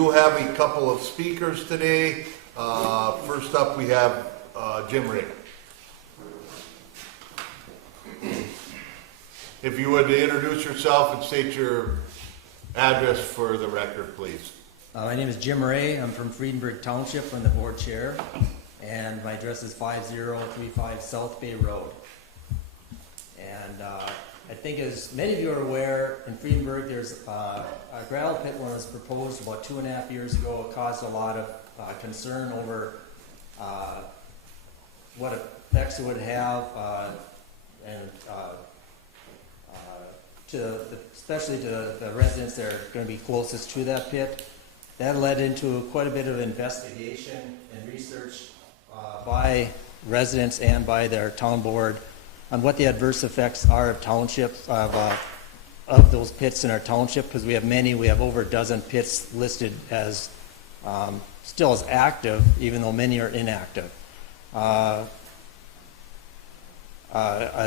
do have a couple of speakers today. First up, we have Jim Ray. If you would introduce yourself and state your address for the record, please. My name is Jim Ray. I'm from Friedenberg Township. I'm the board chair, and my address is 5035 South Bay Road. And I think as many of you are aware, in Friedenberg there's a gravel pit when it was proposed about 2.5 years ago. It caused a lot of concern over what effects it would have, especially to the residents that are going to be closest to that pit. That led into quite a bit of investigation and research by residents and by their town board on what the adverse effects are of townships, of those pits in our township, because we have many. We have over a dozen pits listed as still as active, even though many are inactive. A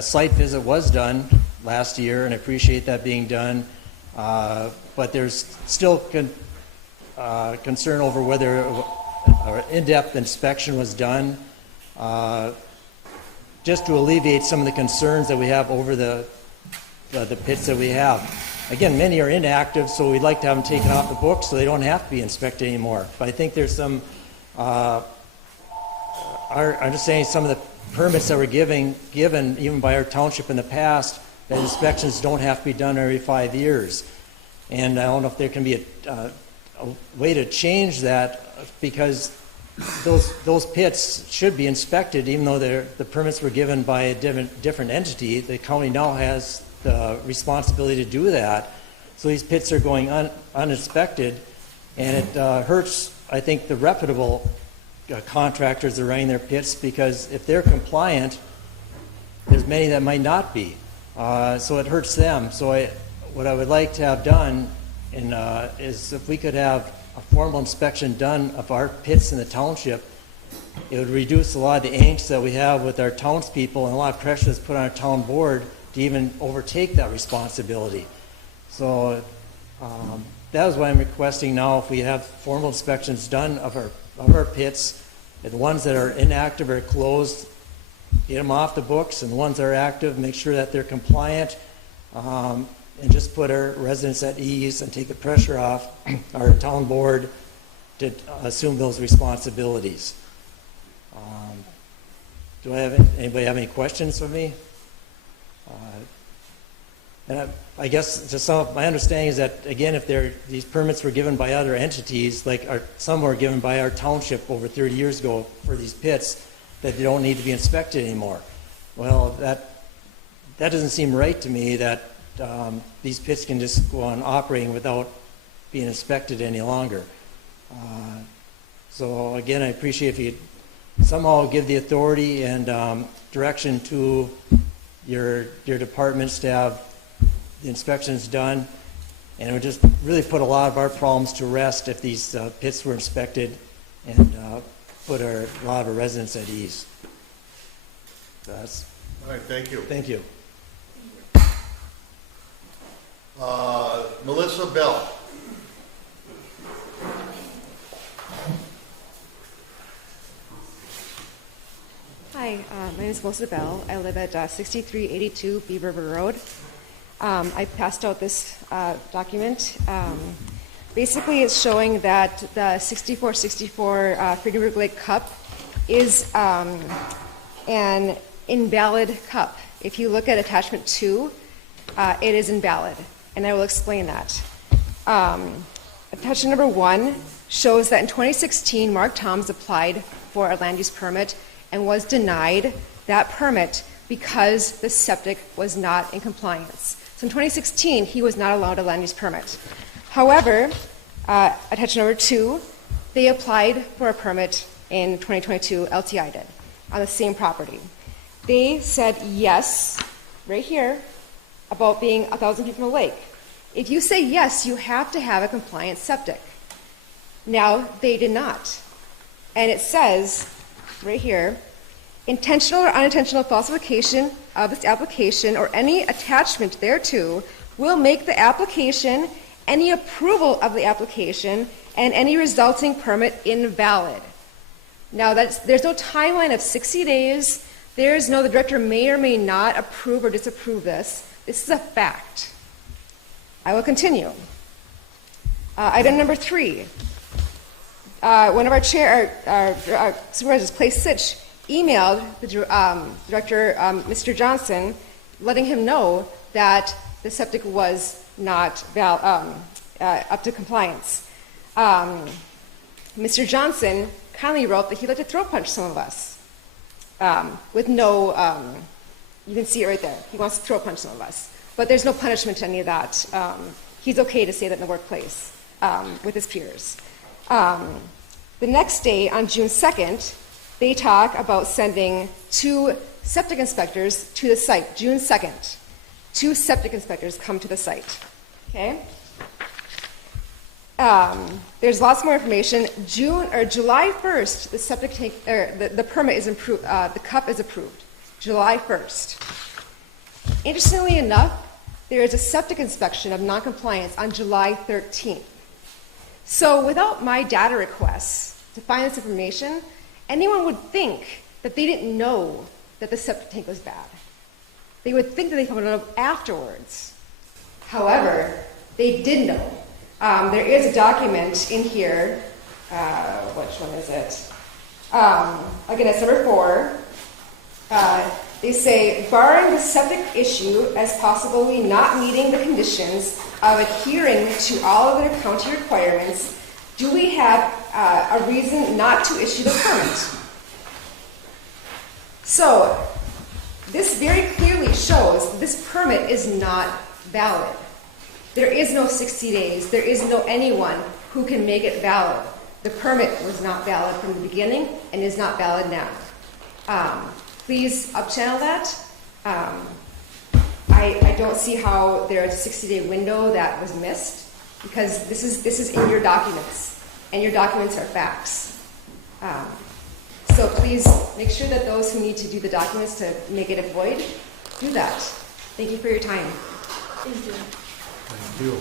site visit was done last year, and I appreciate that being done, but there's still concern over whether an in-depth inspection was done, just to alleviate some of the concerns that we have over the pits that we have. Again, many are inactive, so we'd like to have them taken off the books so they don't have to be inspected anymore. But I think there's some, I'm just saying some of the permits that were given even by our township in the past, that inspections don't have to be done every 5 years. And I don't know if there can be a way to change that, because those pits should be inspected, even though the permits were given by a different entity. The county now has the responsibility to do that. So these pits are going uninspected, and it hurts, I think, the reputable contractors that are running their pits, because if they're compliant, there's many that might not be. So it hurts them. So what I would like to have done is if we could have a formal inspection done of our pits in the township, it would reduce a lot of the angst that we have with our townspeople, and a lot of pressure that's put on our town board to even overtake that responsibility. So that is why I'm requesting now, if we have formal inspections done of our pits, and the ones that are inactive or closed, get them off the books, and the ones that are active, make sure that they're compliant, and just put our residents at ease and take the pressure off our town board to assume those responsibilities. Do I have anybody have any questions for me? And I guess to sum up, my understanding is that, again, if these permits were given by other entities, like some were given by our township over 30 years ago for these pits, that they don't need to be inspected anymore. Well, that doesn't seem right to me, that these pits can just go on operating without being inspected any longer. So again, I appreciate if you somehow give the authority and direction to your departments to have the inspections done, and it would just really put a lot of our problems to rest if these pits were inspected, and put a lot of our residents at ease. That's All right, thank you. Thank you. Melissa Bell. Hi, my name is Melissa Bell. I live at 6382 Beaver River Road. I passed out this document. Basically, it's showing that the 6464 Friedenberg Lake Cup is an invalid cup. If you look at attachment 2, it is invalid, and I will explain that. Attachment number 1 shows that in 2016, Mark Toms applied for a land use permit and was denied that permit because the septic was not in compliance. So in 2016, he was not allowed a land use permit. However, attachment number 2, they applied for a permit in 2022, LTI did, on the same property. They said yes, right here, about being 1,000 feet from the lake. If you say yes, you have to have a compliant septic. Now, they did not. And it says, right here, intentional or unintentional falsification of this application or any attachment thereto will make the application, any approval of the application, and any resulting permit invalid. Now, there's no timeline of 60 days. There's no, the director may or may not approve or disapprove this. This is a fact. I will continue. Item number 3. One of our supervisors, Clay Sitch, emailed the director, Mr. Johnson, letting him know that the septic was not up to compliance. Mr. Johnson kindly wrote that he'd like to throat punch some of us with no, you can see it right there. He wants to throat punch some of us. But there's no punishment to any of that. He's okay to say that in the workplace with his peers. The next day, on June 2nd, they talk about sending 2 septic inspectors to the site. June 2nd, 2 septic inspectors come to the site. Okay? There's lots more information. July 1st, the septic tank, the permit is approved. The CUP is approved. July 1st. Interestingly enough, there is a septic inspection of noncompliance on July 13th. So without my data requests to find this information, anyone would think that they didn't know that the septic tank was bad. They would think that they found it out afterwards. However, they did know. There is a document in here. Which one is it? Again, it's number 4. They say, barring the septic issue as possibly not meeting the conditions of adhering to all of their county requirements, do we have a reason not to issue the permit? So, this very clearly shows this permit is not valid. There is no 60 days. There is no anyone who can make it valid. The permit was not valid from the beginning and is not valid now. Please upchannel that. I don't see how there's a 60-day window that was missed, because this is in your documents, and your documents are facts. So please make sure that those who need to do the documents to make it a void, do that. Thank you for your time. Thank you. Thank you.